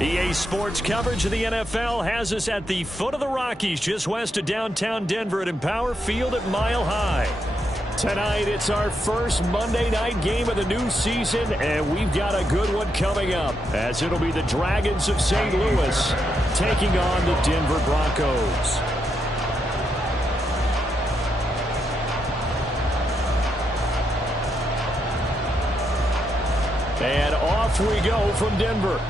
EA Sports coverage of the NFL has us at the foot of the Rockies, just west of downtown Denver at Empower Field at Mile High. Tonight, it's our first Monday night game of the new season, and we've got a good one coming up, as it'll be the Dragons of St. Louis taking on the Denver Broncos. And off we go from Denver.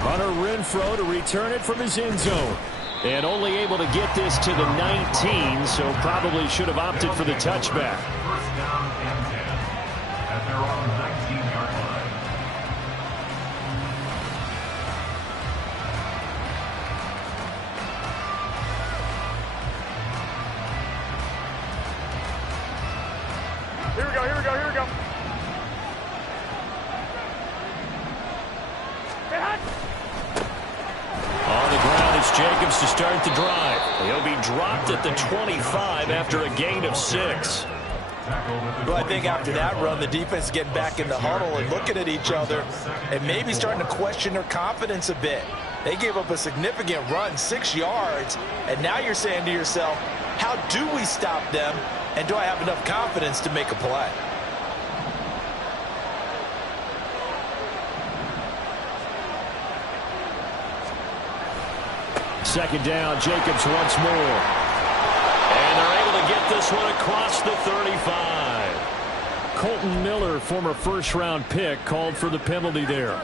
Hunter Renfrow to return it from his end zone. And only able to get this to the 19, so probably should have opted for the touchback. First down and 10 at their own 19-yard line. Here we go, here we go, here we go. On the ground is Jacobs to start the drive. He'll be dropped at the 25 after a gain of 6. Well, I think after that run, the defense is getting back in the huddle and looking at each other and maybe starting to question their confidence a bit. They gave up a significant run, 6 yards, and now you're saying to yourself, how do we stop them, and do I have enough confidence to make a play? Second down, Jacobs once more. And they're able to get this one across the 35. Colton Miller, former first-round pick, called for the penalty there.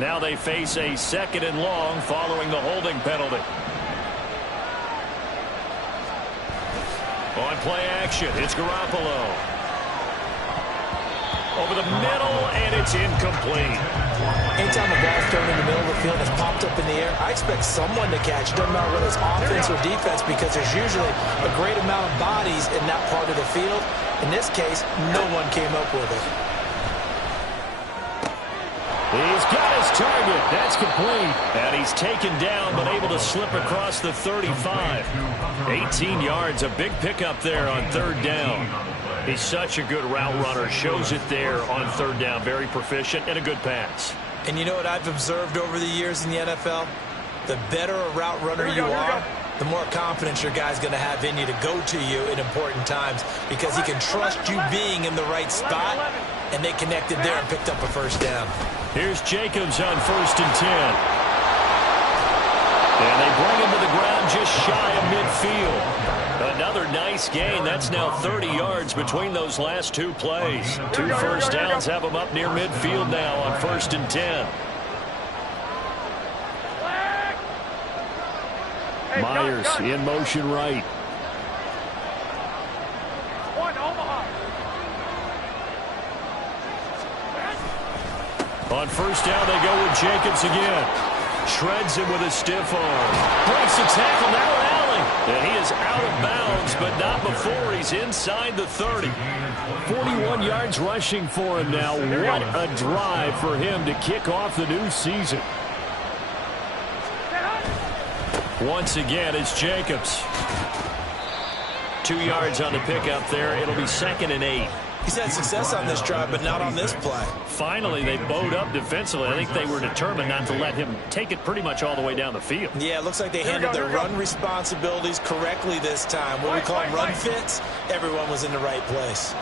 Now they face a 2nd and long following the holding penalty. On play action, it's Garoppolo. Over the middle, and it's incomplete. Anytime a ball's thrown in the middle of the field and it's popped up in the air, I expect someone to catch. Doesn't matter whether it's offense or defense, because there's usually a great amount of bodies in that part of the field. In this case, no one came up with it. He's got his target. That's complete. And he's taken down, but able to slip across the 35. 18 yards, a big pickup there on 3rd down. He's such a good route runner. Shows it there on 3rd down. Very proficient and a good pass. And you know what I've observed over the years in the NFL? The better a route runner you are, the more confidence your guy's going to have in you to go to you in important times, because he can trust you being in the right spot, and they connected there and picked up a 1st down. Here's Jacobs on 1st and 10. And they bring him to the ground just shy of midfield. Another nice gain. That's now 30 yards between those last 2 plays. 2 first downs have him up near midfield now on 1st and 10. Myers in motion right. On 1st down, they go with Jacobs again. Shreds him with a stiff arm. Breaks the tackle, now an alley. And he is out of bounds, but not before he's inside the 30. 41 yards rushing for him now. What a drive for him to kick off the new season. Once again, it's Jacobs. 2 yards on the pickup there. It'll be 2nd and 8. He's had success on this drive, but not on this play. Finally, they bowed up defensively. I think they were determined not to let him take it pretty much all the way down the field. Yeah, it looks like they handled their run responsibilities correctly this time. What we call run fits, everyone was in the right place.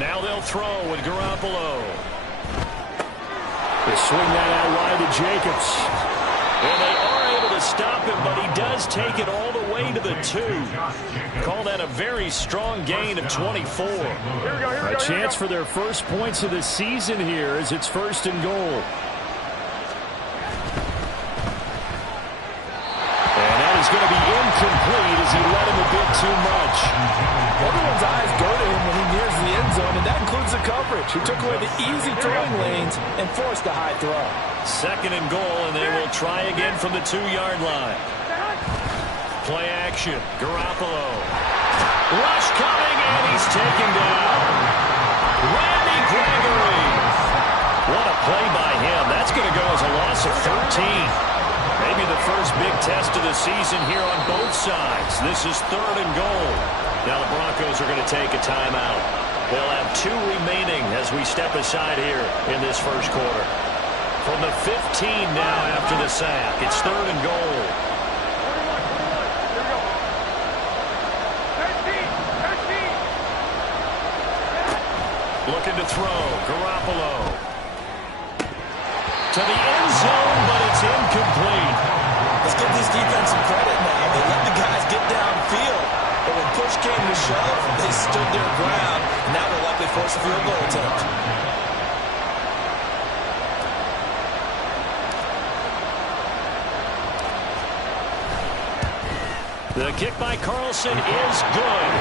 Now they'll throw with Garoppolo. They swing that out wide to Jacobs. And they are able to stop him, but he does take it all the way to the 2. Call that a very strong gain of 24. A chance for their first points of the season here as it's 1st and goal. And that is going to be incomplete as he let him a bit too much. Everyone's eyes go to him when he nears the end zone, and that includes the coverage. He took away the easy throwing lanes and forced a high throw. 2nd and goal, and they will try again from the 2-yard line. Play action. Garoppolo. Rush coming, and he's taken down. Randy Gregory. What a play by him. That's going to go as a loss of 13. Maybe the first big test of the season here on both sides. This is 3rd and goal. Now the Broncos are going to take a timeout. They'll have 2 remaining as we step aside here in this first quarter. From the 15 now after the sack. It's 3rd and goal. Looking to throw. Garoppolo. To the end zone, but it's incomplete. Let's give this defense some credit now. They let the guys get downfield. But when push came to shove, they stood their ground. And now they'll likely force a field goal attempt. The kick by Carlson is good.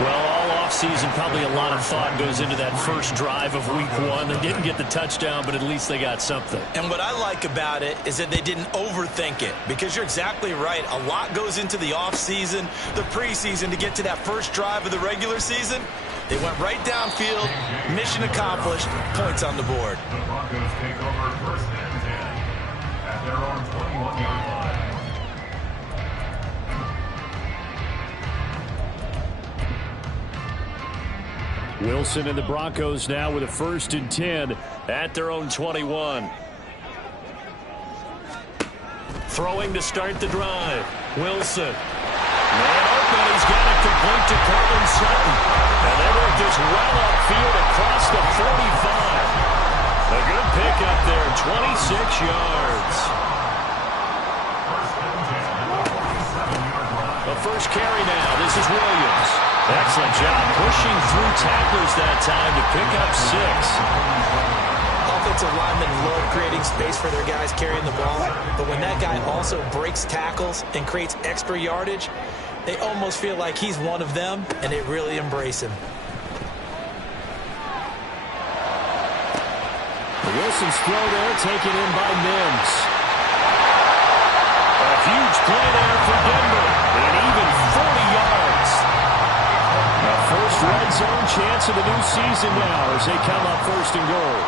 Well, all offseason, probably a lot of thought goes into that first drive of week 1. They didn't get the touchdown, but at least they got something. And what I like about it is that they didn't overthink it, because you're exactly right. A lot goes into the offseason, the preseason, to get to that first drive of the regular season. They went right downfield, mission accomplished, points on the board. The Broncos take over 1st and 10 at their own 21-yard line. Wilson and the Broncos now with a 1st and 10 at their own 21. Throwing to start the drive. Wilson. Man open. He's got it complete to Cortland Sutton. And they work this well upfield across the 45. A good pickup there. 26 yards. The first carry now. This is Williams. Excellent job pushing through tacklers that time to pick up 6. Offensive linemen love creating space for their guys carrying the ball, but when that guy also breaks tackles and creates extra yardage, they almost feel like he's one of them, and they really embrace him. Wilson's throw there taken in by Mims. A huge play there for Denver, and even 40 yards. The first red zone chance of the new season now as they come up 1st and goal.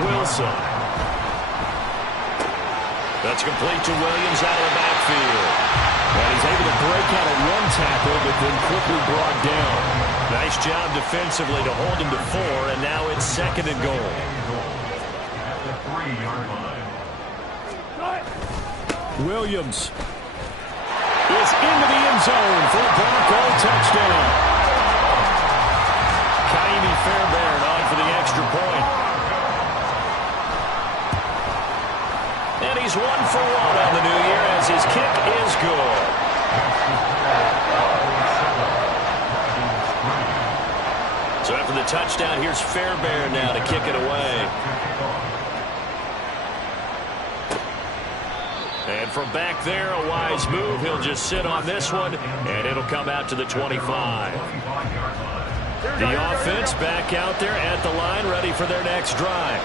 Wilson. That's complete to Williams out of the backfield. And he's able to break out of 1 tackle, but then quickly brought down. Nice job defensively to hold him to 4, and now it's 2nd and goal. At the 3-yard line. Williams is into the end zone for a Bronco touchdown. Kaimi Fairbairn on for the extra point. And he's 1 for 1 on the new year as his kick is good. So after the touchdown, here's Fairbairn now to kick it away. And from back there, a wise move. He'll just sit on this one, and it'll come out to the 25. The offense back out there at the line, ready for their next drive.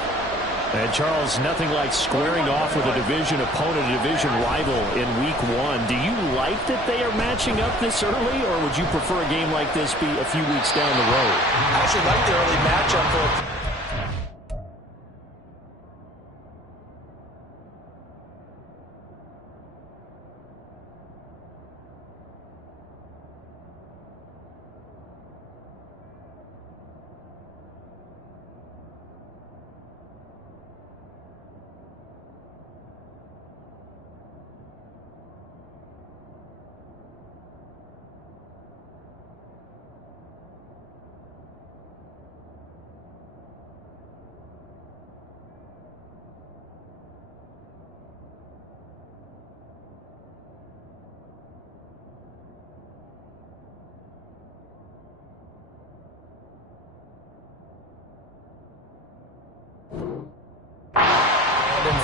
And, Charles, nothing like squaring off with a division opponent, a division rival in week 1. Do you like that they are matching up this early, or would you prefer a game like this be a few weeks down the road? I actually like the early matchup.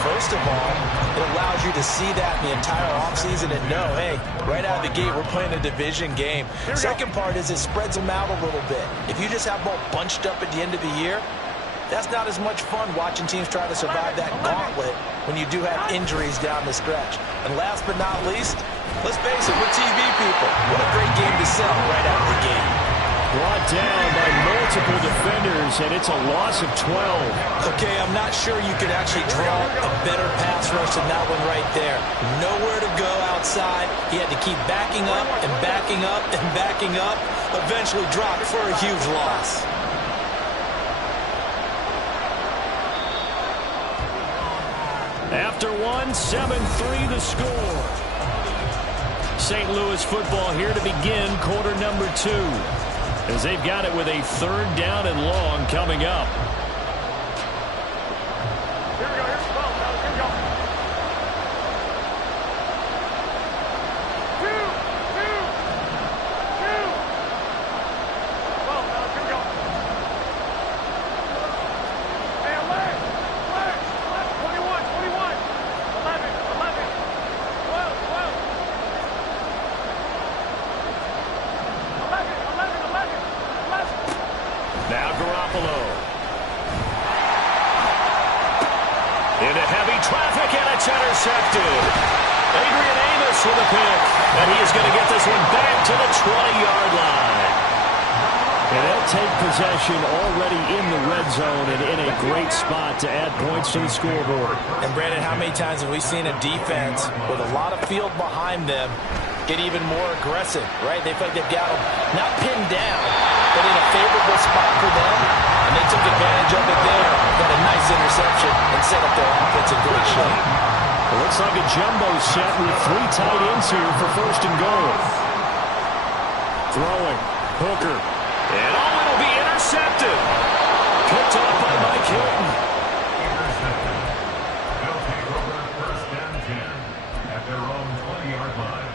First of all, it allows you to see that in the entire offseason and know, hey, right out of the gate, we're playing a division game. Second part is it spreads them out a little bit. If you just have them all bunched up at the end of the year, that's not as much fun watching teams try to survive that gauntlet when you do have injuries down the stretch. And last but not least, let's face it, we're TV people. What a great game to sell right out of the gate. Brought down by multiple defenders, and it's a loss of 12. Okay, I'm not sure you could actually draw a better pass rush than that one right there. Nowhere to go outside. He had to keep backing up and backing up and backing up. Eventually dropped for a huge loss. After one, 7-3 the score. St. Louis football here to begin quarter number 2. As they've got it with a 3rd down and long coming up. Here we go. Here's the ball. Here we go. 2, 2, 2. Well, here we go. Hey, alert, 21, 11, 12, 11. Now Garoppolo. Into heavy traffic, and it's intercepted. Adrian Amos with a pick. And he is going to get this one back to the 20-yard line. And they'll take possession already in the red zone and in a great spot to add points to the scoreboard. And Brandon, how many times have we seen a defense with a lot of field behind them get even more aggressive, right? They feel like they've got them not pinned down, but in a favorable spot for them, and they took advantage of it there. Got a nice interception and set up their offense in great shape. It looks like a jumbo set with 3 tight ends here for 1st and goal. Throwing. Hooker. And it'll be intercepted. Picked off by Mike Hilton. They'll take over 1st and 10 at their own 20-yard line.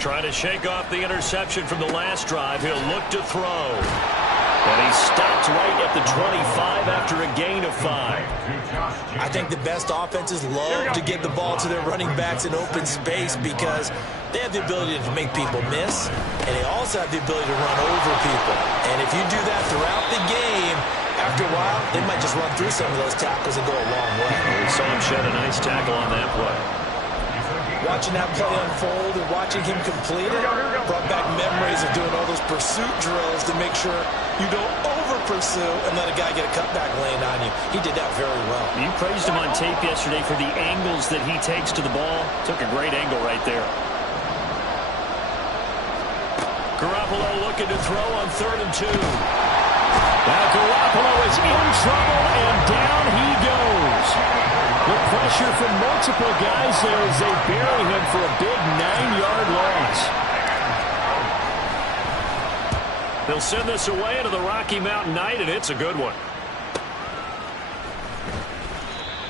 Trying to shake off the interception from the last drive. He'll look to throw. And he stopped right at the 25 after a gain of 5. I think the best offenses love to get the ball to their running backs in open space because they have the ability to make people miss, and they also have the ability to run over people. And if you do that throughout the game, after a while, they might just run through some of those tackles and go a long way. We saw him shed a nice tackle on that play. Watching that play unfold and watching him complete it brought back memories of doing all those pursuit drills to make sure you don't over-pursue and let a guy get a cutback lane on you. He did that very well. You praised him on tape yesterday for the angles that he takes to the ball. Took a great angle right there. Garoppolo looking to throw on 3rd and 2. Now Garoppolo is in trouble, and down he goes. The pressure from multiple guys there as they bury him for a big 9-yard loss. They'll send this away into the Rocky Mountain Night, and it's a good one.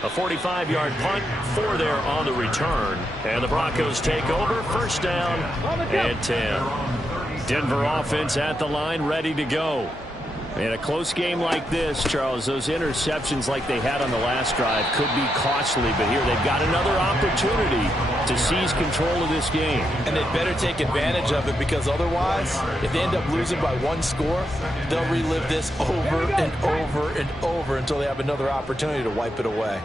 A 45-yard punt, 4 there on the return. And the Broncos take over, 1st down and 10. Denver offense at the line, ready to go. In a close game like this, Charles, those interceptions like they had on the last drive could be costly, but here they've got another opportunity to seize control of this game. And they'd better take advantage of it because otherwise, if they end up losing by 1 score, they'll relive this over and over and over until they have another opportunity to wipe it away.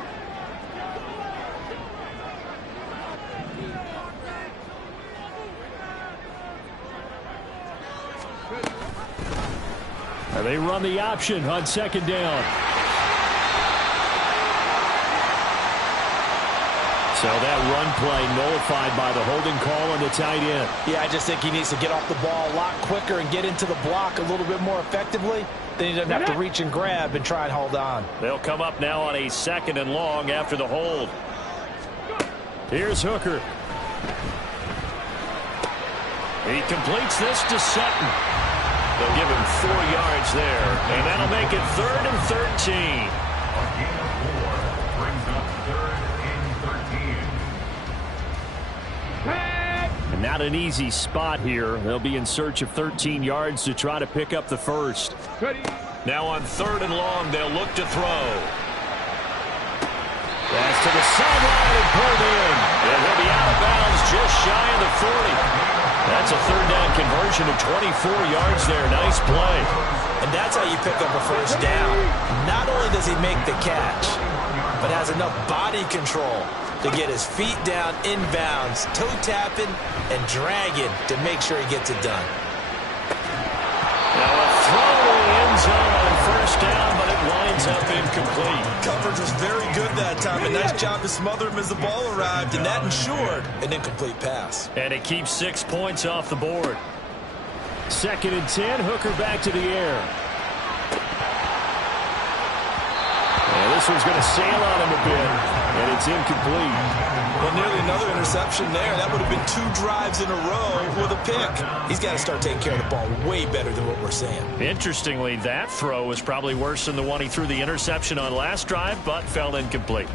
They run the option on 2nd down. So that run play nullified by the holding call on the tight end. Yeah, I just think he needs to get off the ball a lot quicker and get into the block a little bit more effectively. Then he doesn't have to reach and grab and try and hold on. They'll come up now on a 2nd and long after the hold. Here's Hooker. He completes this to Sutton. They'll give him 4 yards there, and that'll make it 3rd and 13. A gain of 4 brings up 3rd and 13. Not an easy spot here. They'll be in search of 13 yards to try to pick up the first. Now on 3rd and long, they'll look to throw. Pass to the sideline and pulled in. And he'll be out of bounds just shy of the 40. That's a 3rd down conversion of 24 yards there. Nice play. And that's how you pick up a first down. Not only does he make the catch, but has enough body control to get his feet down inbounds, toe tapping and dragging to make sure he gets it done. Now a throw in the end zone on 1st down, but it winds up incomplete. Coverage was very good that time. A nice job to smother him as the ball arrived, and that ensured an incomplete pass. And it keeps 6 points off the board. 2nd and 10, Hooker back to the air. And this one's going to sail on him a bit, and it's incomplete. Well, nearly another interception there. That would have been 2 drives in a row with a pick. He's got to start taking care of the ball way better than what we're seeing. Interestingly, that throw was probably worse than the one he threw the interception on last drive, but fell incomplete.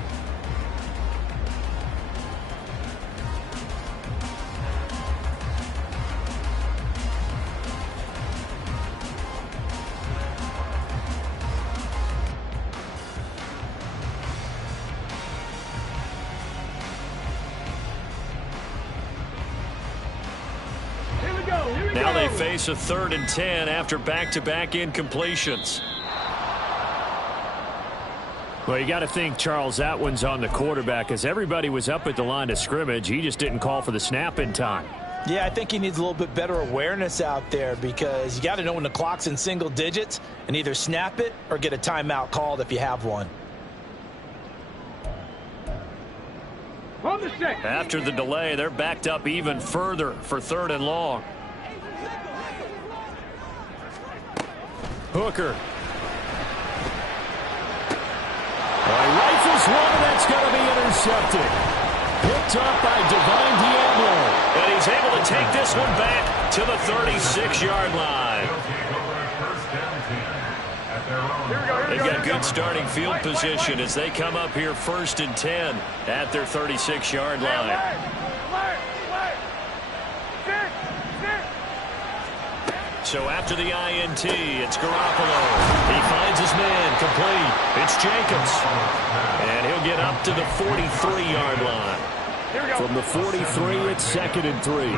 Now they face a 3rd and 10 after back-to-back incompletions. Well, you got to think, Charles, that one's on the quarterback, as everybody was up at the line of scrimmage. He just didn't call for the snap in time. Yeah, I think he needs a little bit better awareness out there, because you got to know when the clock's in single digits and either snap it or get a timeout called if you have one. After the delay, they're backed up even further for 3rd and long. Hooker. He rifles one, and that's going to be intercepted. Picked up by Divine Diablo. And he's able to take this one back to the 36-yard line. They've got good starting field position as they come up here 1st and 10 at their 36-yard line. So after the INT, it's Garoppolo. He finds his man, complete. It's Jacobs. And he'll get up to the 43-yard line. From the 43, it's 2nd and 3.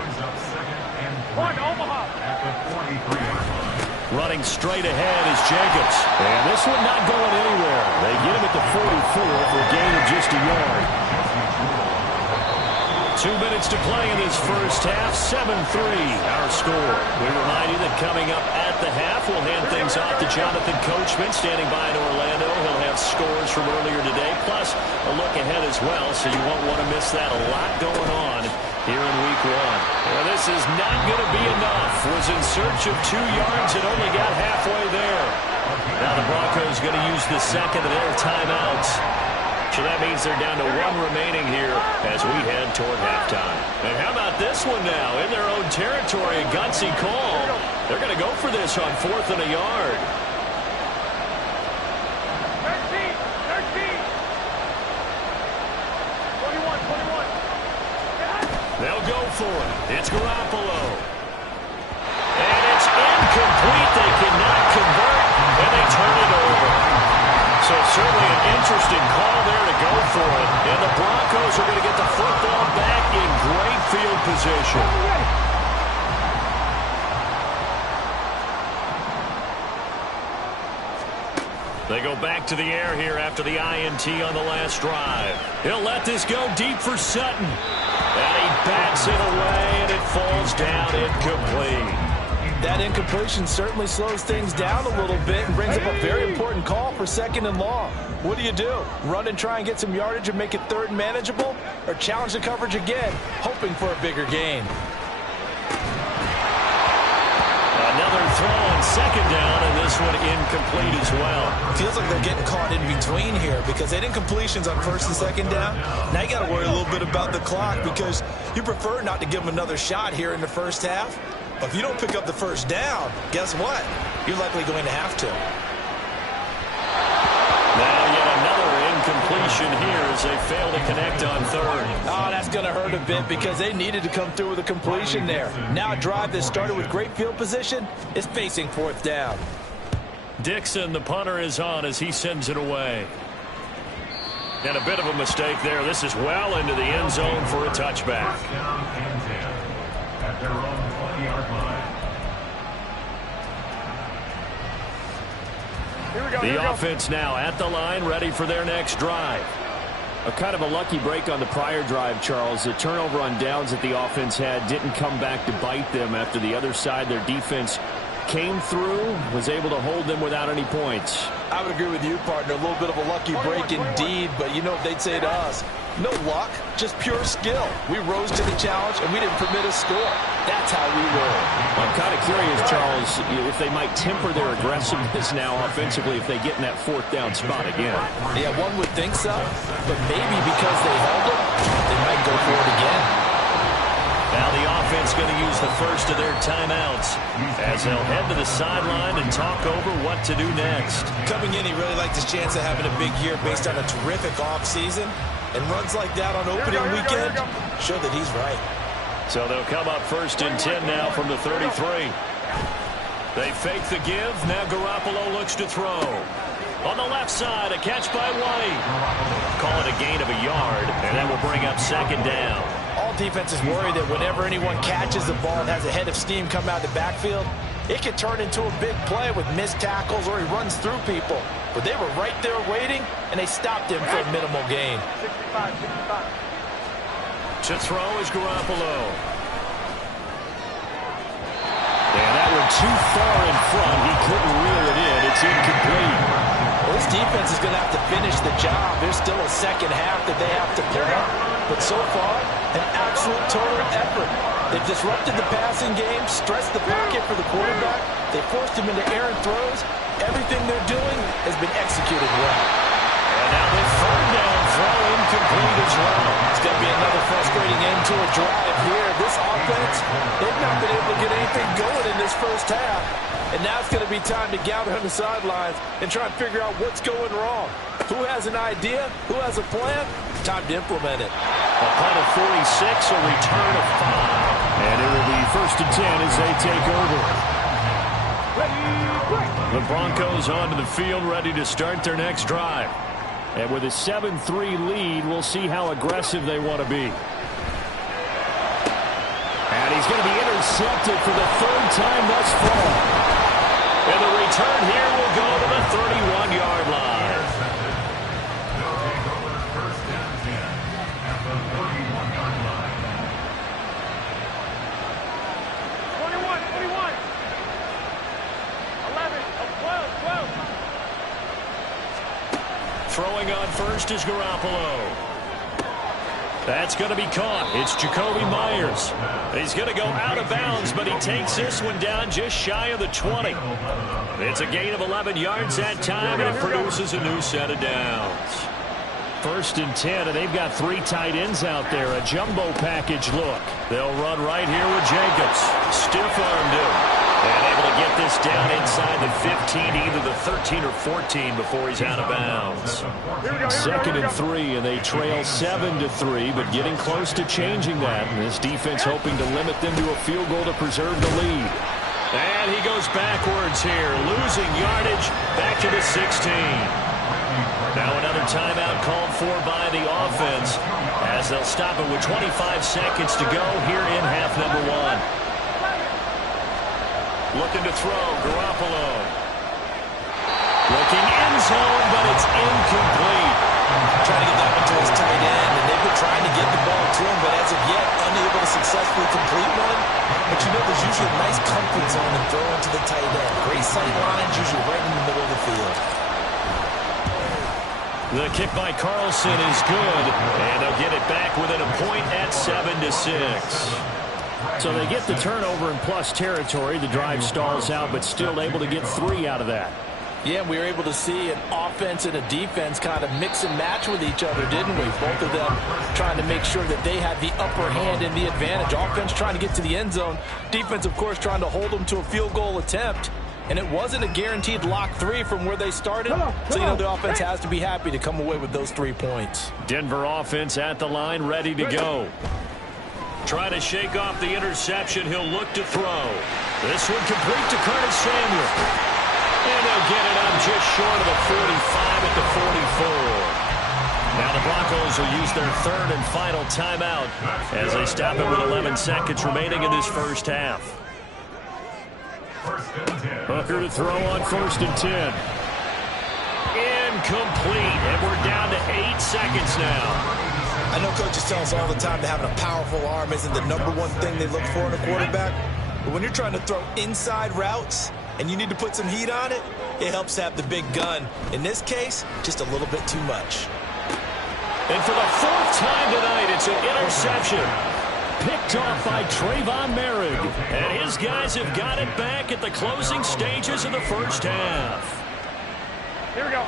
Running straight ahead is Jacobs. And this one not going anywhere. They get him at the 44 for a gain of just a yard. 2 minutes to play in this first half. 7-3 our score. We remind you that coming up at the half, we'll hand things off to Jonathan Coachman standing by in Orlando. He'll have scores from earlier today, plus a look ahead as well, so you won't want to miss that. A lot going on here in week 1. Well, this is not going to be enough. Was in search of 2 yards and only got halfway there. Now the Broncos going to use the second of their timeouts. So that means they're down to 1 remaining here as we head toward halftime. And how about this one now? In their own territory, a gutsy call. They're going to go for this on 4th and a yard. 21. They'll go for it. It's Garoppolo. And it's incomplete. They cannot convert, and they turn it over. So certainly an interesting call there to go for it. And the Broncos are going to get the football back in great field position. They go back to the air here after the INT on the last drive. He'll let this go deep for Sutton. And he bats it away, and it falls down incomplete. That incompletion certainly slows things down a little bit and brings up a very important call for 2nd and long. What do? Run and try and get some yardage and make it 3rd and manageable? Or challenge the coverage again, hoping for a bigger gain? Another throw on 2nd down, and this one incomplete as well. Feels like they're getting caught in between here because they had incompletions on 1st and 2nd down. Now you got to worry a little bit about the clock because you prefer not to give them another shot here in the first half. But if you don't pick up the first down, guess what? You're likely going to have to. Now yet another incompletion conversion here as they fail to connect on third. Oh, that's going to hurt a bit because they needed to come through with a completion there. Now a drive that started with great field position is facing fourth down. Dixon, the punter, is on as he sends it away. And a bit of a mistake there. This is well into the end zone for a touchback. First down and 10 at their own 20-yard line. The offense now at the line, ready for their next drive. A kind of a lucky break on the prior drive, Charles. The turnover on downs that the offense had didn't come back to bite them after the other side. Their defense came through, was able to hold them without any points. I would agree with you, partner. A little bit of a lucky break indeed, but you know what they'd say to us? No luck, just pure skill. We rose to the challenge, and we didn't permit a score. That's how we roll. I'm kind of curious, Charles, if they might temper their aggressiveness now offensively if they get in that fourth down spot again. Yeah, one would think so, but maybe because they held them, they might go for it again. Now the offense going to use the first of their timeouts as they'll head to the sideline and talk over what to do next. Coming in, he really liked his chance of having a big year based on a terrific offseason. And runs like that on opening weekend show that he's right. So they'll come up first and 10 now from the 33. They fake the give. Now Garoppolo looks to throw. On the left side, a catch by White. Call it a gain of a yard, and that will bring up second down. All defenses worry that whenever anyone catches the ball and has a head of steam come out of the backfield, it can turn into a big play with missed tackles or he runs through people. But they were right there waiting, and they stopped him for a minimal gain. 65. To throw is Garoppolo. And that one too far in front. He couldn't reel it in. It's incomplete. Well, this defense is going to have to finish the job. There's still a second half that they have to play. But so far, an absolute total effort. They've disrupted the passing game, stressed the pocket for the quarterback. They forced him into errant throws. Everything they're doing has been executed well. And now the third down throw incomplete as well. It's going to be another frustrating end to a drive here. This offense, they've not been able to get anything going in this first half. And now it's going to be time to gather on the sidelines and try and figure out what's going wrong. Who has an idea? Who has a plan? Time to implement it. A punt of 46, a return of 5. And it will be first and 10 as they take over. The Broncos onto the field, ready to start their next drive. And with a 7-3 lead, we'll see how aggressive they want to be. And he's going to be intercepted for the third time thus far. And the return here will go to the 31-yard line. Throwing on first is Garoppolo. That's going to be caught. It's Jacoby Myers. He's going to go out of bounds, but he takes this one down just shy of the 20. It's a gain of 11 yards that time, and it produces a new set of downs. First and 10, and they've got 3 tight ends out there. A jumbo package look. They'll run right here with Jacobs. Stiff-armed him. And able to get this down inside the 15, either the 13 or 14 before he's out of bounds. Second and 3, and they trail 7-3, but getting close to changing that. And this defense hoping to limit them to a field goal to preserve the lead. And he goes backwards here, losing yardage back to the 16. Now another timeout called for by the offense as they'll stop it with 25 seconds to go here in half number 1. Looking to throw, Garoppolo. Looking end zone, but it's incomplete. Trying to get that one to his tight end, and they've been trying to get the ball to him, but as of yet, unable to successfully complete one. But you know, there's usually a nice comfort zone and throw into the tight end. Great sight lines, usually right in the middle of the field. The kick by Carlson is good, and they'll get it back within a point at 7-6. So they get the turnover in plus territory. The drive stalls out, but still able to get 3 out of that. Yeah, we were able to see an offense and a defense kind of mix and match with each other, didn't we? Both of them trying to make sure that they had the upper hand and the advantage. Offense trying to get to the end zone. Defense, of course, trying to hold them to a field goal attempt. and it wasn't a guaranteed lock 3 from where they started. So, the offense has to be happy to come away with those 3 points. Denver offense at the line, ready to go. Trying to shake off the interception. He'll look to throw. This one complete to Curtis Samuel. And they'll get it up just short of the 45 at the 44. Now the Broncos will use their third and final timeout as they stop it with 11 seconds remaining in this first half. Hooker to throw on 1st and 10. Incomplete, and we're down to 8 seconds now. I know coaches tell us all the time that having a powerful arm isn't the #1 thing they look for in a quarterback. But when you're trying to throw inside routes and you need to put some heat on it, it helps to have the big gun. In this case, just a little bit too much. And for the 4th time tonight, it's an interception. Picked off by Trayvon Merrick. And his guys have got it back at the closing stages of the first half. Here we go.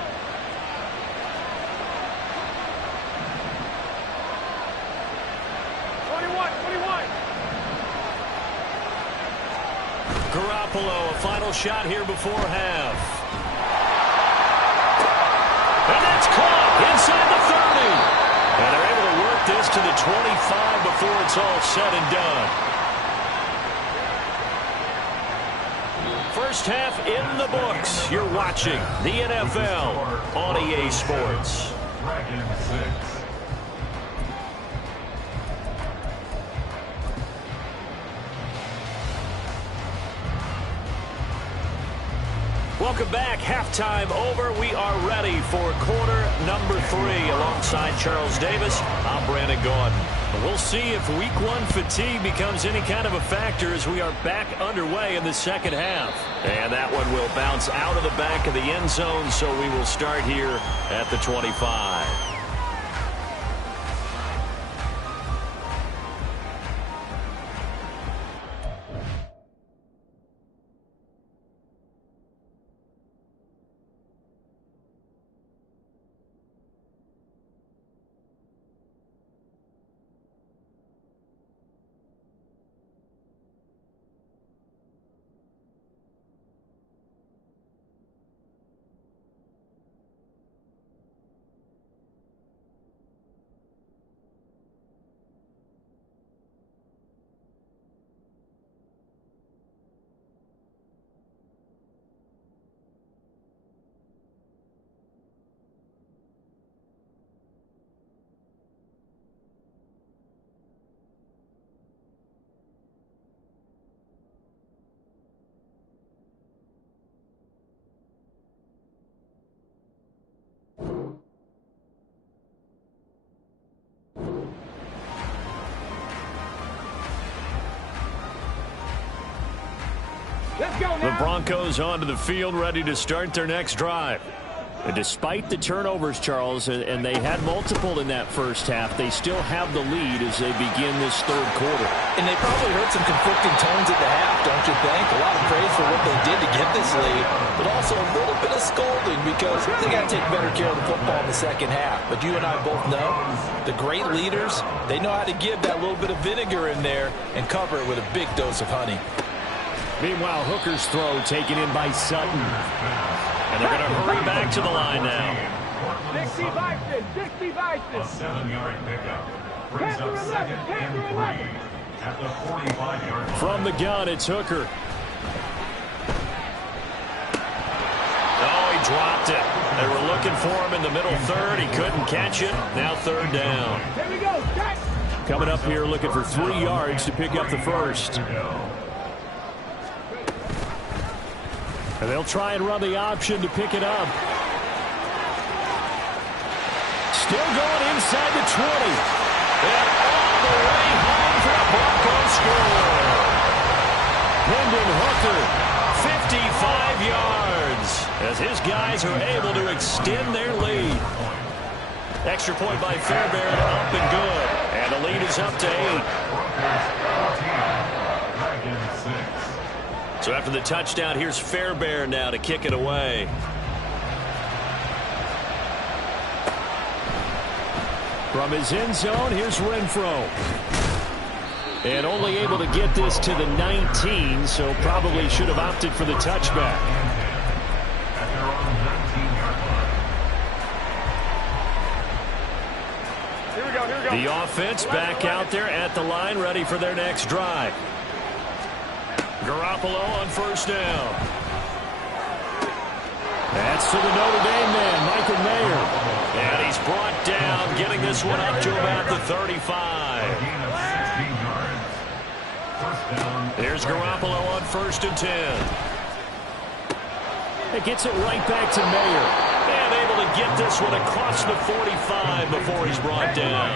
Garoppolo, a final shot here before half. And that's caught inside the 30. And they're able to work this to the 25 before it's all said and done. First half in the books. You're watching the NFL on EA Sports. Welcome back. Halftime over. We are ready for quarter number 3. Alongside Charles Davis, I'm Brandon Gordon. We'll see if week 1 fatigue becomes any kind of a factor as we are back underway in the second half. And that one will bounce out of the back of the end zone, so we will start here at the 25. The Broncos onto the field, ready to start their next drive. And despite the turnovers, Charles, and they had multiple in that first half, they still have the lead as they begin this third quarter. And they probably heard some conflicting tones at the half, don't you think? A lot of praise for what they did to get this lead, but also a little bit of scolding because they got to take better care of the football in the second half. But you and I both know the great leaders, they know how to give that little bit of vinegar in there and cover it with a big dose of honey. Meanwhile, Hooker's throw taken in by Sutton. And they're going to hurry back to the line now. 60 Vikings, 60 Vikings. A 7-yard pickup brings up 2nd and 3 at the 45-yard line. From the gun, it's Hooker. Oh, he dropped it. They were looking for him in the middle third. He couldn't catch it. Now 3rd down. Here we go. Catch. Coming up here looking for 3 yards to pick up the first. And they'll try and run the option to pick it up. Still going inside the 20. And all the way home for a Broncos score. Hendon Hooker, 55 yards, as his guys are able to extend their lead. Extra point by Fairbairn, up and good. And the lead is up to 8. So after the touchdown, here's Fairbairn now to kick it away. From his end zone, here's Renfro. And only able to get this to the 19, so probably should have opted for the touchback. At their own 19-yard line. Here we go, here we go. The offense back out there at the line, ready for their next drive. Garoppolo on first down. That's to the Notre Dame man, Michael Mayer. And he's brought down, getting this one up to about the 35. Gain of 16 yards. First down. Here's Garoppolo on 1st and 10. It gets it right back to Mayer. And able to get this one across the 45 before he's brought down.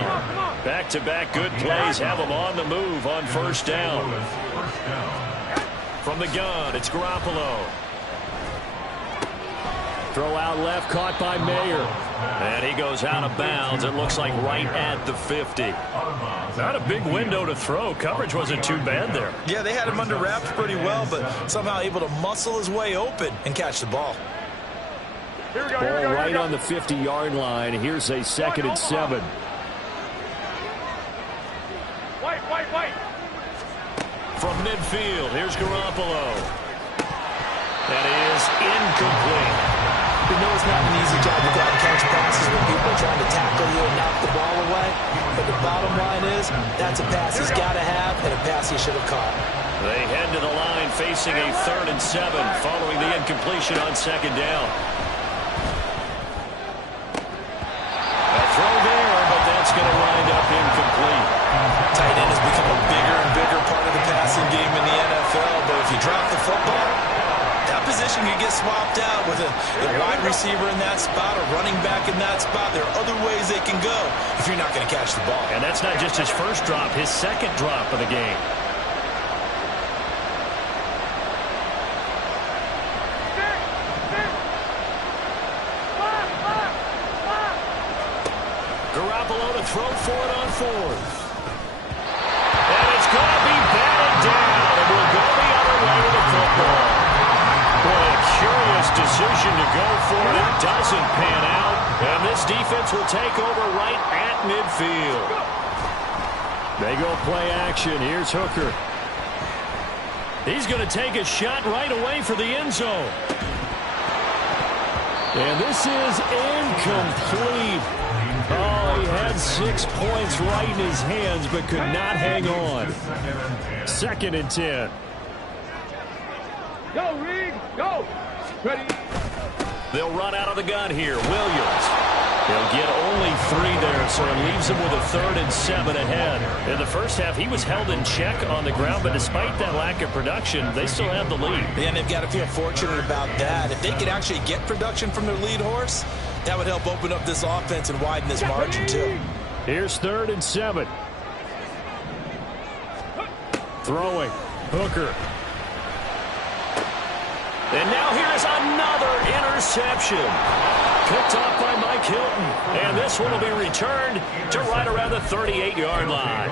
Back-to-back good plays have him on the move on first down. First down. From the gun, it's Garoppolo. Throw out left, caught by Mayer. And he goes out of bounds. It looks like right at the 50. Not a big window to throw. Coverage wasn't too bad there. Yeah, they had him under wraps pretty well, but somehow able to muscle his way open and catch the ball. Here we go, Ball here we go, right here we on the 50-yard line. Here's a 2nd and 7. White. From midfield, here's Garoppolo. That is incomplete. We know it's not an easy job to go out and catch passes when people are trying to tackle you and knock the ball away. But the bottom line is, that's a pass he's got to have and a pass he should have caught. They head to the line facing a 3rd and 7 following the incompletion on 2nd down. A throw there, but that's going to wind up incomplete. Tight end has become a bigger and bigger part of the passing game in the NFL, but if you drop the football, that position can get swapped out with a wide receiver in that spot, a running back in that spot. There are other ways they can go if you're not going to catch the ball. And that's not just his first drop, his 2nd drop of the game. Garoppolo to throw for it on 4th. And it's going to be batted down, and we'll go the other way with the football. Boy, a curious decision to go for it. It doesn't pan out, and this defense will take over right at midfield. They go play action. Here's Hooker. He's going to take a shot right away for the end zone. And this is incomplete. Oh, he had 6 points right in his hands, but could not hang on. 2nd and 10. Go, Reed, go. Ready. They'll run out of the gun here. Williams. He'll get only 3 there, so it leaves him with a 3rd and 7 ahead. In the first half, he was held in check on the ground, but despite that lack of production, they still have the lead. And they've got to feel fortunate about that. If they could actually get production from their lead horse, that would help open up this offense and widen this margin, too. Here's 3rd and 7. Throwing. Hooker. And now here's another interception. Picked off by Mike Hilton. And this one will be returned to right around the 38-yard line.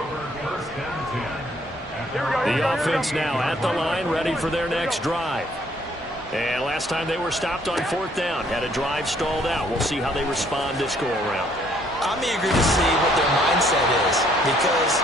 The offense now at the line, ready for their next drive. And last time they were stopped on 4th down. Had a drive stalled out. We'll see how they respond this go-around. I'm eager to see what their mindset is, because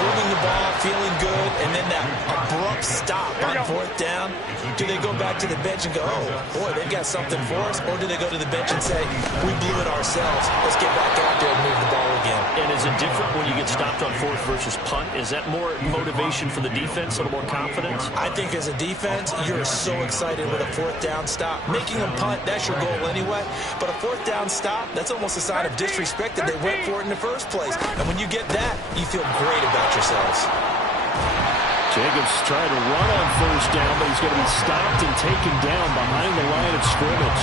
moving the ball, feeling good, and then that abrupt stop on 4th down, do they go back to the bench and go, oh, boy, they've got something for us, or do they go to the bench and say, we blew it ourselves, let's get back out there and move the ball again? And is it different when you get stopped on 4th versus punt? Is that more motivation for the defense, a little more confidence? I think as a defense, you're so excited with a 4th down stop. Making them punt, that's your goal anyway, but a 4th down stop, that's almost a sign of disrespect that they went for it in the first place. And when you get that, you feel great about yourselves. Jacobs trying to run on 1st down, but he's going to be stopped and taken down behind the line of scrimmage.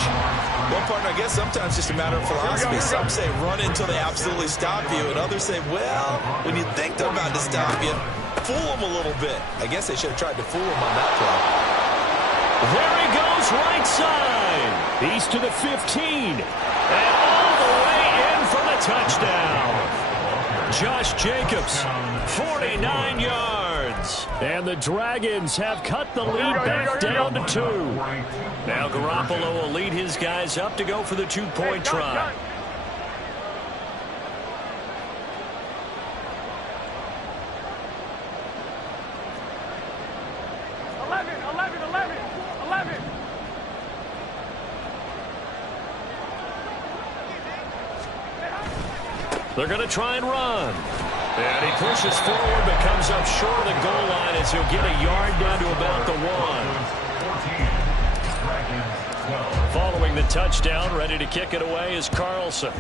Well, partner, I guess sometimes it's just a matter of philosophy. Some say run until they absolutely stop you, and others say, well, when you think they're about to stop you, fool them a little bit. I guess they should have tried to fool them on that play. There he goes, right side. He's to the 15. And all the way in for the touchdown. Josh Jacobs, 49 yards. And the Dragons have cut the lead back down to 2. Now Garoppolo will lead his guys up to go for the 2-point try. 11. They're going to try and run. And he pushes forward but comes up short of the goal line as he'll get a yard down to about the 1. Following the touchdown, ready to kick it away is Carlson.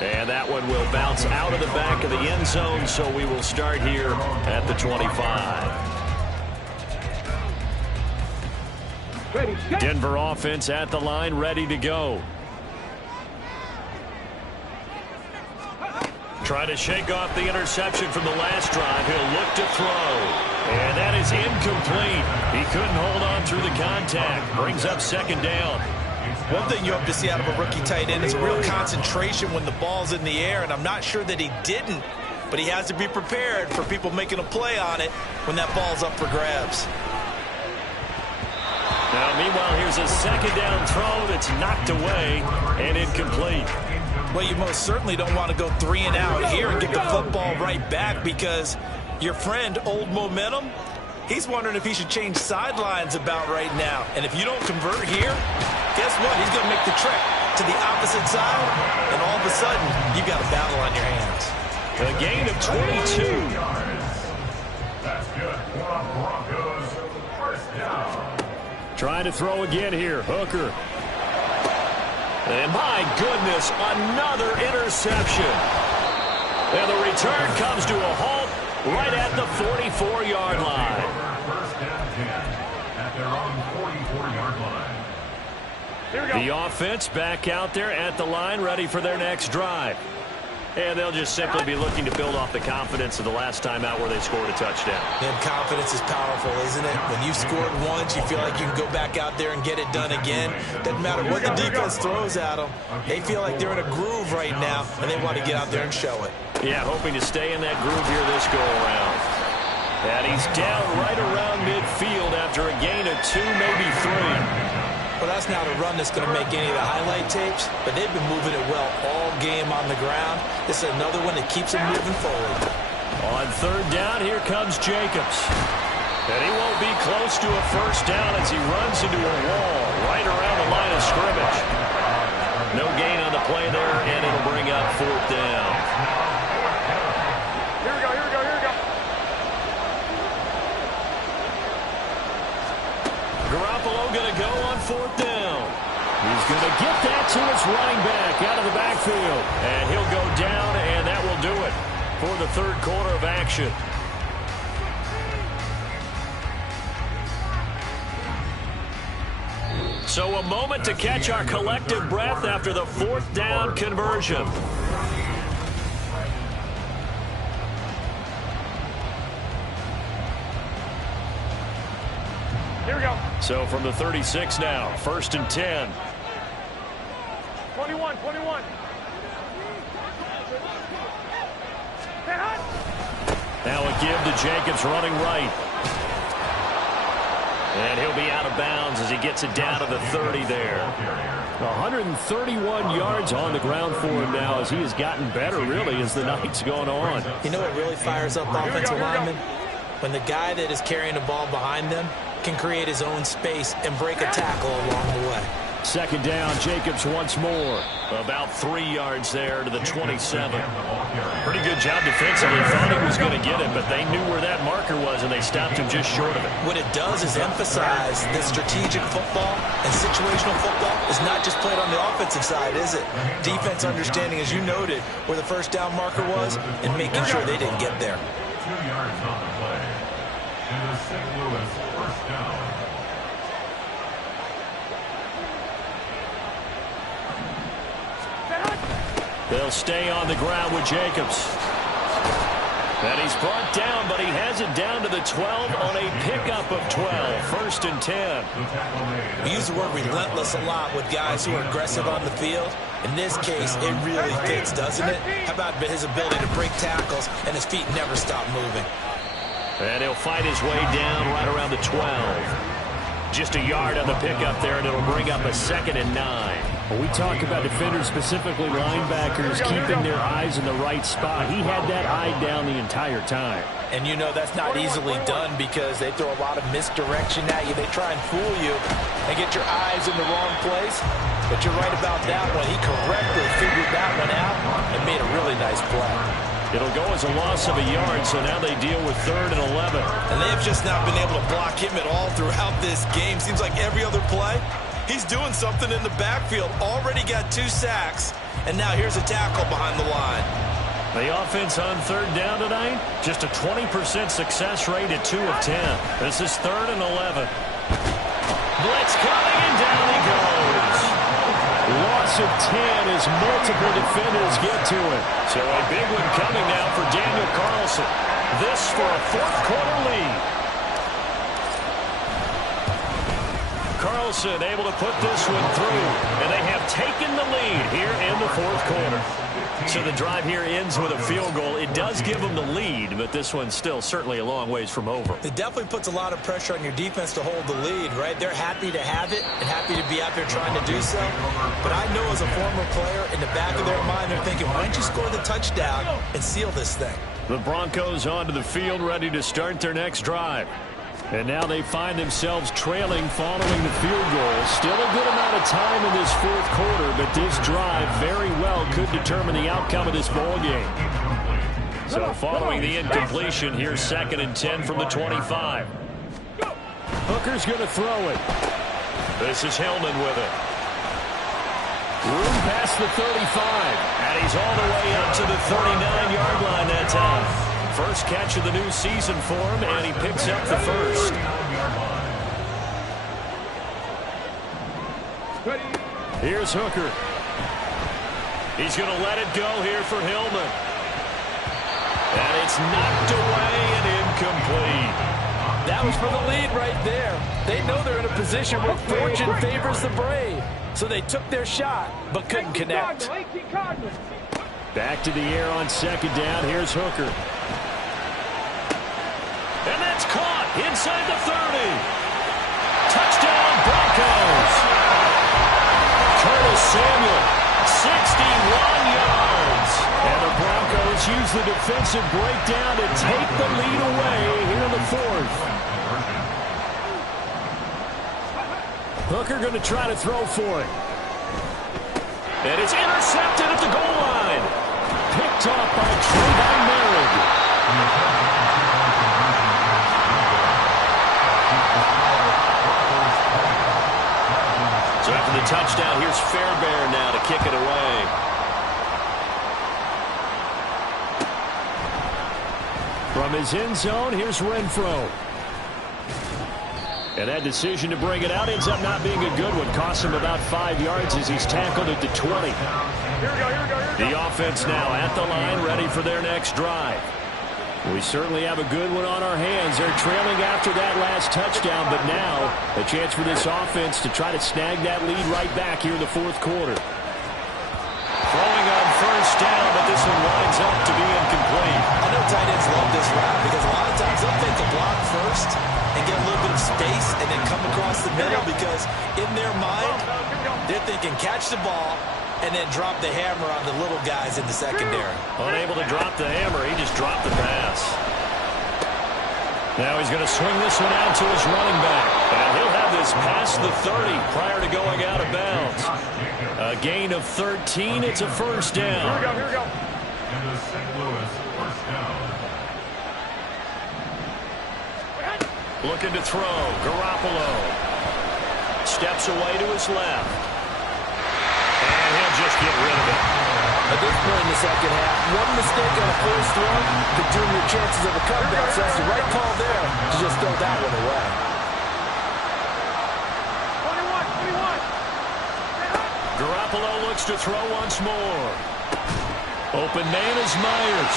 And that one will bounce out of the back of the end zone, so we will start here at the 25. Denver offense at the line, ready to go. Trying to shake off the interception from the last drive. He'll look to throw. And that is incomplete. He couldn't hold on through the contact. Brings up second down. One thing you hope to see out of a rookie tight end is a real concentration when the ball's in the air, and I'm not sure that he didn't, but he has to be prepared for people making a play on it when that ball's up for grabs. Now, meanwhile, here's a second down throw that's knocked away and incomplete. Well, you most certainly don't want to go 3 and out here and get the football right back, because your friend, Old Momentum, he's wondering if he should change sidelines about right now. And if you don't convert here, guess what? He's going to make the trek to the opposite side, and all of a sudden, you've got a battle on your hands. A gain of 22. That's good for Broncos. First down. Trying to throw again here. Hooker. And my goodness, another interception. And the return comes to a halt right at the 44-yard line. First down 10 at their own 44-yard line. Here we go. The offense back out there at the line, ready for their next drive. And they'll just simply be looking to build off the confidence of the last time out where they scored a touchdown. And confidence is powerful, isn't it? When you've scored once, you feel like you can go back out there and get it done again. Doesn't matter what the defense throws at them. They feel like they're in a groove right now, and they want to get out there and show it. Yeah, hoping to stay in that groove here this go-around. And he's down right around midfield after a gain of 2, maybe 3. Well, that's not a run that's going to make any of the highlight tapes, but they've been moving it well all game on the ground. This is another one that keeps them moving forward. On third down, here comes Jacobs. And he won't be close to a first down as he runs into a wall right around the line of scrimmage. No gain on the play there, and it'll bring up fourth down. Here we go. Garoppolo going to go on fourth down. He's going to get that to his running back out of the backfield. And he'll go down, and that will do it for the third quarter of action. So a moment to catch our collective breath after the fourth down conversion. Here we go. So from the 36 now, 1st and 10. 21. Now a give to Jacobs running right. And he'll be out of bounds as he gets it down to the 30 there. 131 yards on the ground for him now as he has gotten better, really, as the night's gone on. You know what really fires up offensive linemen? When the guy that is carrying the ball behind them can create his own space and break a tackle along the way. Second down, Jacobs once more. About 3 yards there to the 27. Pretty good job defensively. Thought he was going to get it, but they knew where that marker was, and they stopped him just short of it. What it does is emphasize that strategic football and situational football is not just played on the offensive side, is it? Defense understanding, as you noted, where the first down marker was and making sure they didn't get there. 2 yards on the play. And the St. Louis first down. They'll stay on the ground with Jacobs. And he's brought down, but he has it down to the 12 on a pickup of 12. 1st and 10. We use the word relentless a lot with guys who are aggressive on the field. In this case, it really fits, doesn't it? How about his ability to break tackles and his feet never stop moving? And he'll fight his way down right around the 12. Just a yard on the pickup there, and it'll bring up a 2nd and 9. When we talk about defenders, specifically linebackers, keeping their eyes in the right spot, he had that eye down the entire time. And you know that's not easily done because they throw a lot of misdirection at you. They try and fool you and get your eyes in the wrong place. But you're right about that one. He correctly figured that one out and made a really nice play. It'll go as a loss of a yard, so now they deal with 3rd and 11. And they have just not been able to block him at all throughout this game. Seems like every other play, he's doing something in the backfield. Already got 2 sacks, and now here's a tackle behind the line. The offense on 3rd down tonight, just a 20% success rate at 2 of 10. This is 3rd and 11. Blitz coming, and down he goes. Loss of 10 as multiple defenders get to it. So a big one coming now for Daniel Carlson. This for a 4th quarter lead. Carlson able to put this one through, and they have taken the lead here in the 4th quarter. So the drive here ends with a field goal. It does give them the lead, but this one's still certainly a long ways from over. It definitely puts a lot of pressure on your defense to hold the lead, right? They're happy to have it and happy to be out there trying to do so. But I know as a former player, in the back of their mind, they're thinking, why don't you score the touchdown and seal this thing? The Broncos onto the field, ready to start their next drive. And now they find themselves trailing following the field goal. Still a good amount of time in this 4th quarter, but this drive very well could determine the outcome of this ball game. So following the incompletion, here's 2nd and 10 from the 25. Hooker's going to throw it. This is Hillman with it. Room past the 35, and he's all the way up to the 39-yard line that time. First catch of the new season for him, and he picks up the 1st. Here's Hooker. He's going to let it go here for Hillman. And it's knocked away and incomplete. That was for the lead right there. They know they're in a position where fortune favors the brave. So they took their shot, but couldn't connect. Back to the air on 2nd down. Here's Hooker. And that's caught inside the 30. Touchdown, Broncos. Curtis Samuel, 61 yards. And the Broncos use the defensive breakdown to take the lead away here in the 4th. Hooker going to try to throw for it. And it's intercepted at the goal line. Picked up by Trayvon Merrick. So after the touchdown, here's Fairbairn now to kick it away. From his end zone, here's Renfro. And that decision to bring it out ends up not being a good one. Costs him about 5 yards as he's tackled at the 20. The offense now at the line, ready for their next drive. We certainly have a good one on our hands. They're trailing after that last touchdown, but now a chance for this offense to try to snag that lead right back here in the 4th quarter. Throwing on 1st down, but this one winds up to be incomplete. I know tight ends love this route because a lot of times they'll take the block first and get a little bit of space and then come across the middle because in their mind, they're thinking catch the ball and then drop the hammer on the little guys in the secondary. Unable to drop the hammer, he just dropped the pass. Now he's going to swing this one out to his running back. And he'll have this past the 30 prior to going out of bounds. A gain of 13, it's a 1st down. Here we go. And the St. Louis 1st down. Looking to throw, Garoppolo. Steps away to his left. And he'll just get rid of it. At this point in the 2nd half, one mistake on a first throw could doom your chances of a comeback. So that's the right call there to just throw that one away. 21. Garoppolo looks to throw once more. Open man is Myers.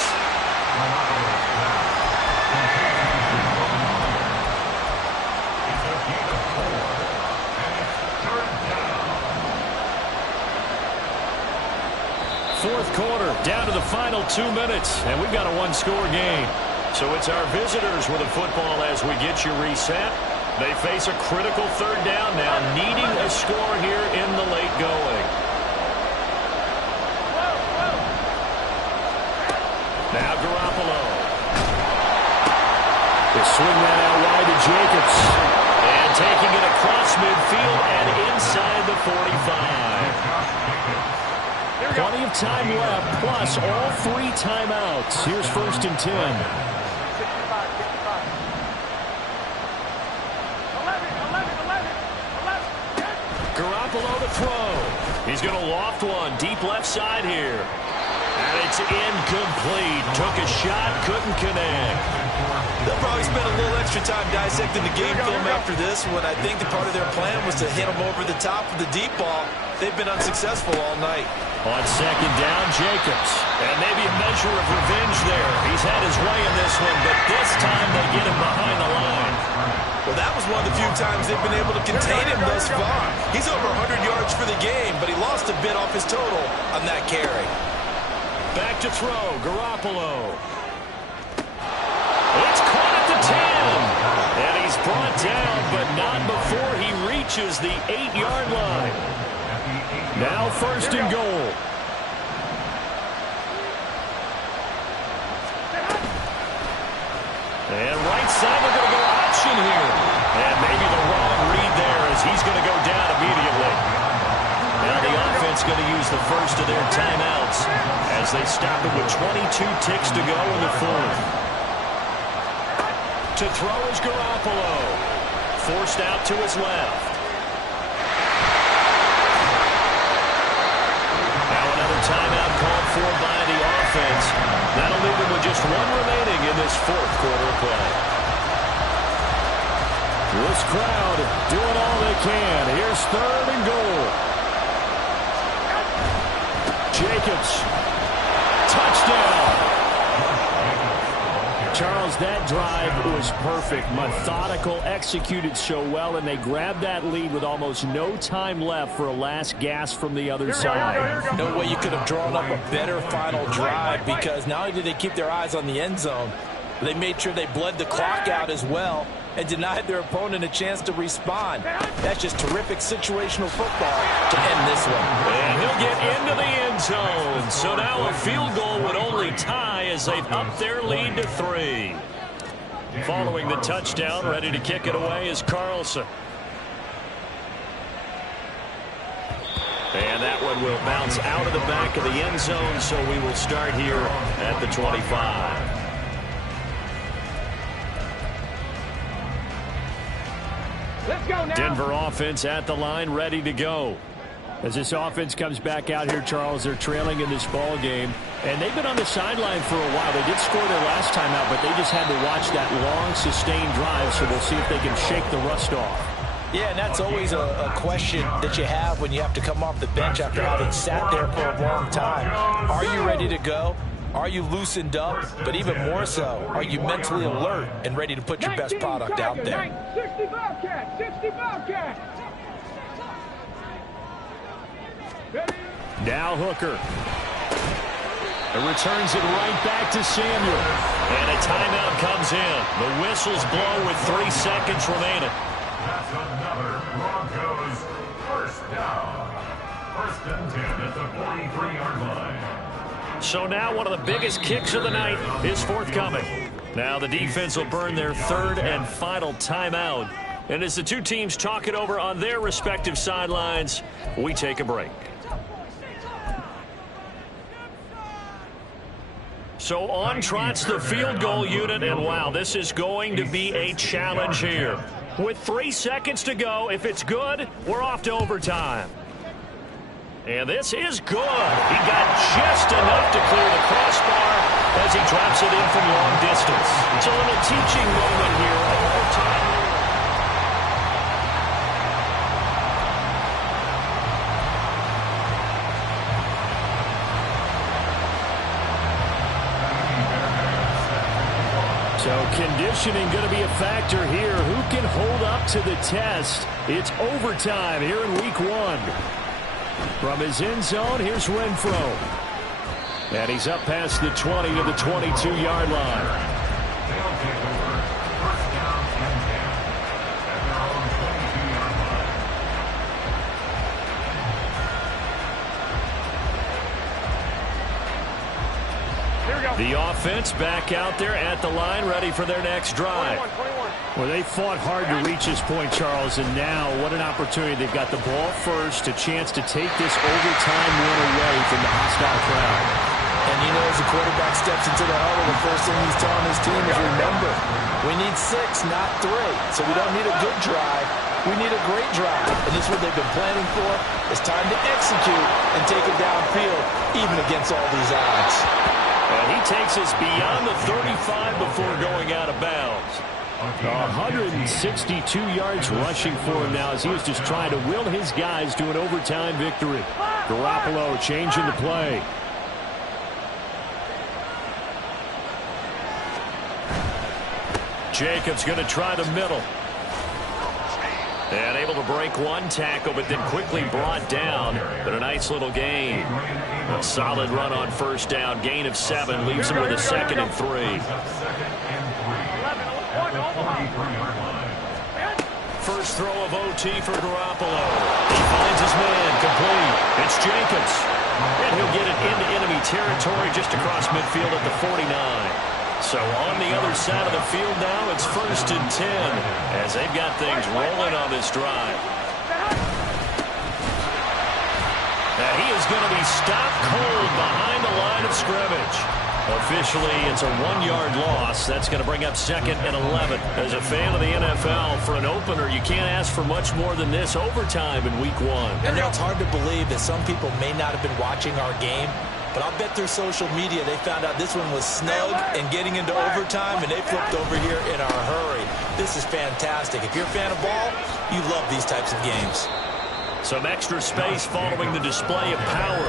Fourth quarter, down to the final 2 minutes, and we've got a 1-score game. So it's our visitors with the football as we get you reset. They face a critical third down now, needing a score here in the late going. Now Garoppolo. They swing that out wide to Jacobs. And taking it across midfield and inside the 45. Plenty of time left, plus all 3 timeouts. Here's 1st and 10. 11. Garoppolo to throw. He's going to loft one deep left side here. And it's incomplete. Took a shot, couldn't connect. They'll probably spend a little extra time dissecting the game film after this when I think the part of their plan was to hit them over the top of the deep ball. They've been unsuccessful all night. On 2nd down, Jacobs. And maybe a measure of revenge there. He's had his way in this one, but this time they get him behind the line. Well, that was one of the few times they've been able to contain him thus far. He's over 100 yards for the game, but he lost a bit off his total on that carry. Back to throw, Garoppolo. It's caught at the 10. And he's brought down, but not before he reaches the 8-yard line. Now 1st and goal. And right side, they're going to go option here. And maybe the wrong read there as he's going to go down immediately. Now the offense going to use the first of their timeouts as they stop it with 22 ticks to go in the 4th. To throw is Garoppolo. Forced out to his left. Now another timeout called for by the offense. That'll leave them with just 1 remaining in this 4th quarter play. This crowd doing all they can. Here's 3rd and goal. Jacobs. Touchdown. Charles, that drive was perfect. Methodical, executed so well, and they grabbed that lead with almost no time left for a last gasp from the other side. No way you could have drawn up a better final drive because not only did they keep their eyes on the end zone, they made sure they bled the clock out as well and denied their opponent a chance to respond. That's just terrific situational football to end this one. And he'll get into the end zone. So now a field goal would only tie as they've upped their lead to 3. Following the touchdown, ready to kick it away is Carlson. And that one will bounce out of the back of the end zone, so we will start here at the 25. Let's go now. Denver offense at the line, ready to go. As this offense comes back out here, Charles, they're trailing in this ball game, and they've been on the sideline for a while. They did score their last time out, but they just had to watch that long, sustained drive, so we'll see if they can shake the rust off. Yeah, and that's always a question that you have when you have to come off the bench after having sat there for a long time. Are you ready to go? Are you loosened up? But even more so, are you mentally alert and ready to put your best product out there? 60 Bobcats, 60 Bobcats. Now Hooker. It returns it right back to Samuel. And a timeout comes in. The whistles blow with 3 seconds remaining. That's another Broncos first down. 1st and 10 at the 43-yard line. So now one of the biggest kicks of the night is forthcoming. Now the defense will burn their 3rd and final timeout. And as the two teams talk it over on their respective sidelines, we take a break. So on trots the field goal unit, and wow, this is going to be a challenge here. With 3 seconds to go, if it's good, we're off to overtime. And this is good. He got just enough to clear the crossbar as he drops it in from long distance. It's a little teaching moment here. Overtime. So conditioning going to be a factor here. Who can hold up to the test? It's overtime here in week 1. From his end zone, here's Renfro. And he's up past the 20 to the 22-yard line. The offense back out there at the line, ready for their next drive. 21. Well, they fought hard to reach this point, Charles, and now what an opportunity. They've got the ball first, a chance to take this overtime win away from the hostile crowd. And you know, as the quarterback steps into the huddle, the first thing he's telling his team is, remember, we need 6, not 3. So we don't need a good drive. We need a great drive. And this is what they've been planning for. It's time to execute and take it downfield, even against all these odds. And he takes us beyond the 35 before going out of bounds. 162 yards rushing for him now as he was just trying to will his guys to an overtime victory. Garoppolo changing the play. Jacobs going to try the middle. And able to break one tackle, but then quickly brought down. But a nice little gain. A solid run on first down. Gain of 7 leaves him with a 2nd and 3. First throw of OT for Garoppolo. He finds his man complete. It's Jacobs. And he'll get it into enemy territory just across midfield at the 49. So on the other side of the field now, it's 1st and 10 as they've got things rolling on this drive. And he is going to be stopped cold behind the line of scrimmage. Officially, it's a 1-yard loss. That's going to bring up 2nd and 11. As a fan of the NFL, for an opener, you can't ask for much more than this overtime in Week 1. And now it's hard to believe that some people may not have been watching our game, but I'll bet through social media they found out this one was snug and getting into overtime, and they flipped over here in a hurry. This is fantastic. If you're a fan of ball, you love these types of games. Some extra space following the display of power.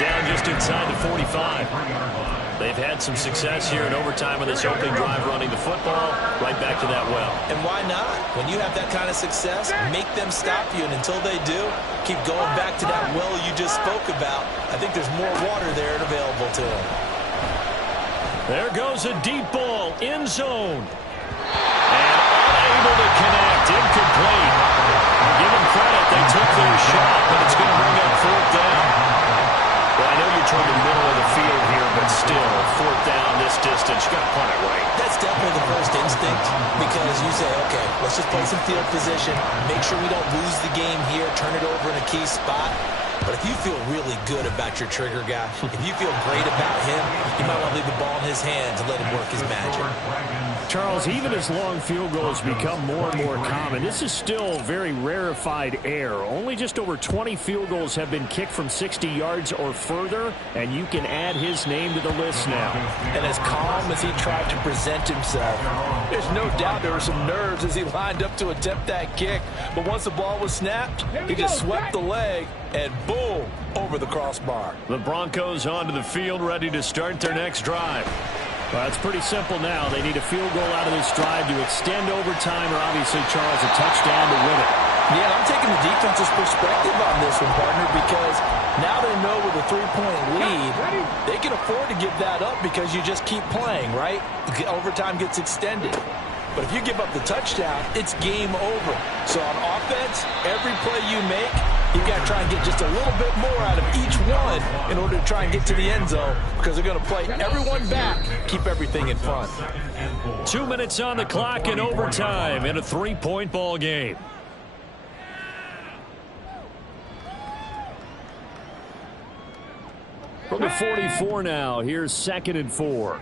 Down just inside the 45. They've had some success here in overtime on this opening drive running the football. Right back to that well. And why not? When you have that kind of success, make them stop you. And until they do, keep going back to that well you just spoke about. I think there's more water there and available to them. There goes a deep ball, end zone. And unable to connect, incomplete. I'll give them credit, they took their shot, but it's going to bring up 4th down. Well, I know you're toward the middle of the field here, but still, 4th down this distance, you got to punt it right. That's definitely the first instinct, because you say, okay, let's just play some field position, make sure we don't lose the game here, turn it over in a key spot. But if you feel really good about your trigger guy, if you feel great about him, you might want to leave the ball in his hands and let him work his magic. Charles, even as long field goals become more and more common, this is still very rarefied air. Only just over 20 field goals have been kicked from 60 yards or further, and you can add his name to the list now. And as calm as he tried to present himself, there's no doubt there were some nerves as he lined up to attempt that kick. But once the ball was snapped, he just swept the leg and boom, over the crossbar. The Broncos onto the field, ready to start their next drive. Well, it's pretty simple now. They need a field goal out of this drive to extend overtime, or obviously, Charles, a touchdown to win it. Yeah, I'm taking the defense's perspective on this one, partner, because now they know with a 3-point lead, they can afford to give that up because you just keep playing, right? Overtime gets extended. But if you give up the touchdown, it's game over. So on offense, every play you make, you've got to try and get just a little bit more out of each one in order to try and get to the end zone, because they're going to play everyone back, keep everything in front. 2 minutes on the clock in overtime in a 3-point ball game. From the 44 now, here's 2nd and 4.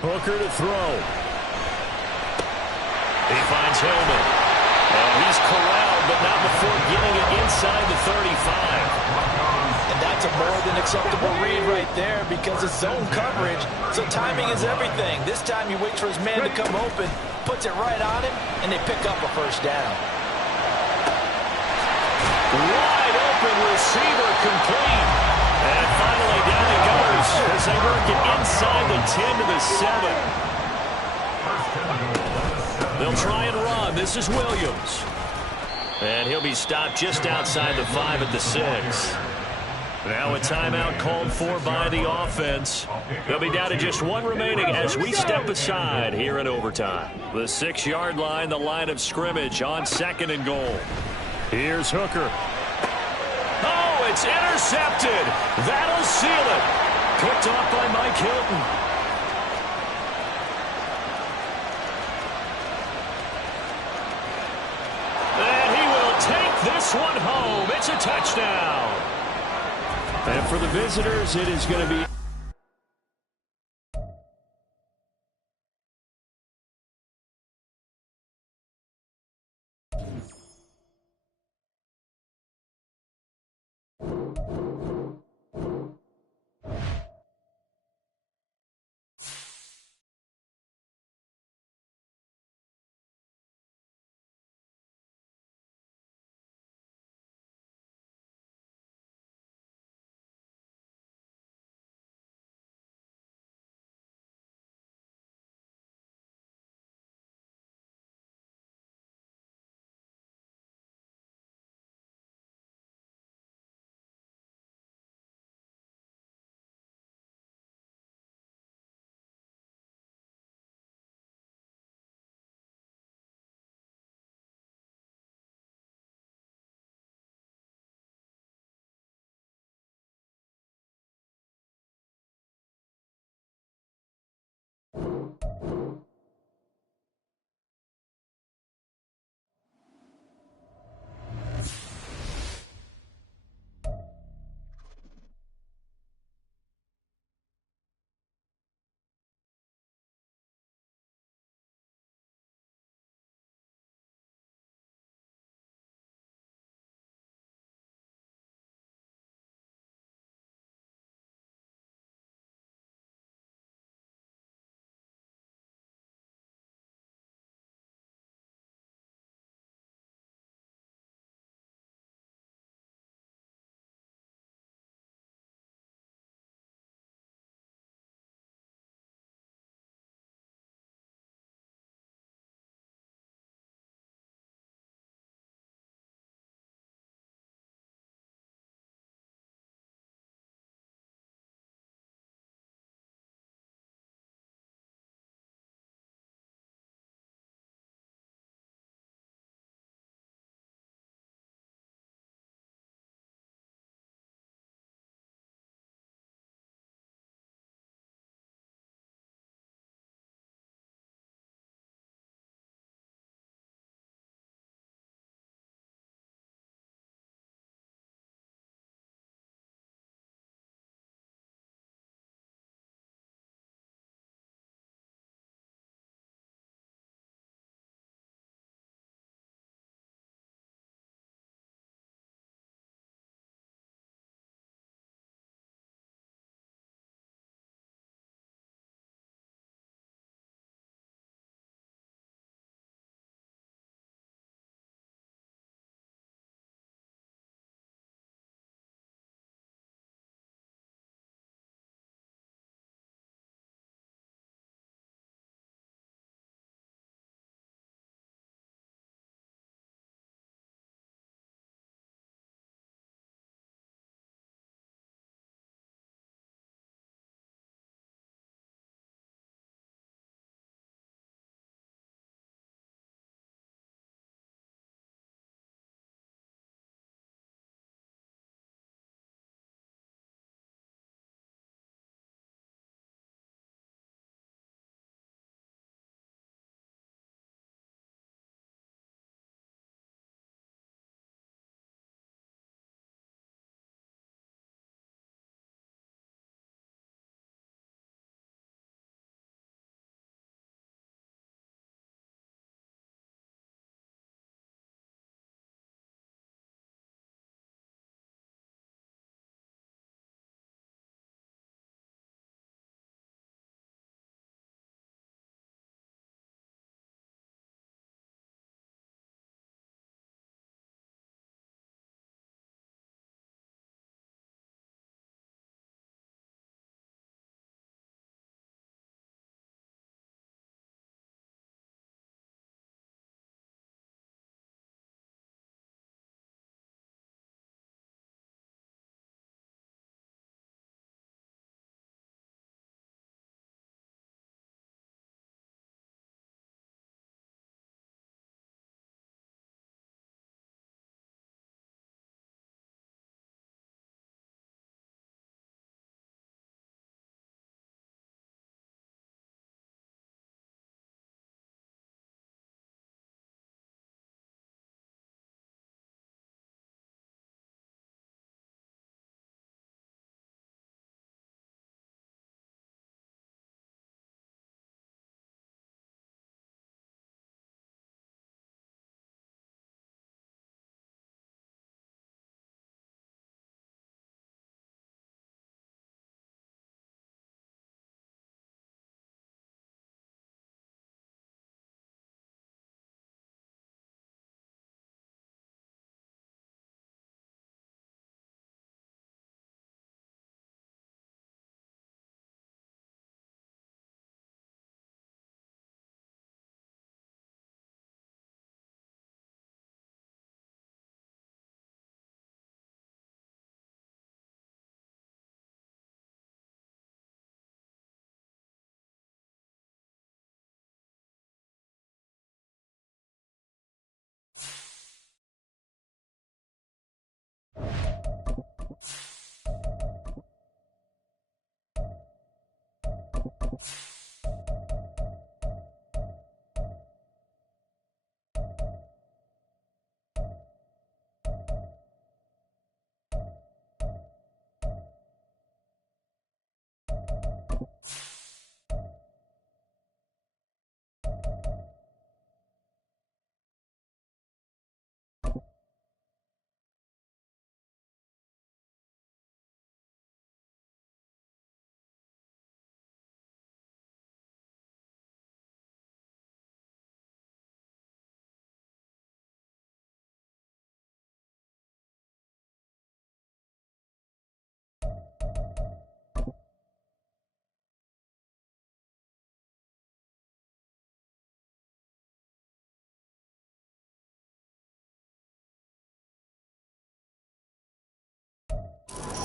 Hooker to throw. He finds Hillman. And he's corralled, but not before getting it inside the 35. And that's a more than acceptable read right there, because it's zone coverage, so timing is everything. This time he waits for his man to come open, puts it right on him, and they pick up a first down. Wide open receiver complete. And finally down it goes as they work it inside the 10 to the 7. They'll try and run. This is Williams. And he'll be stopped just outside the 5 at the 6. Now a timeout called for by the offense. They'll be down to just 1 remaining as we step aside here in overtime. The 6-yard line, the line of scrimmage on 2nd and goal. Here's Hooker. Oh, it's intercepted. That'll seal it. Picked off by Mike Hilton. And he will take this one home. It's a touchdown. And for the visitors, it is going to be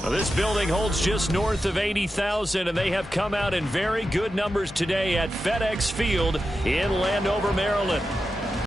Well, this building holds just north of 80,000, and they have come out in very good numbers today at FedEx Field in Landover, Maryland.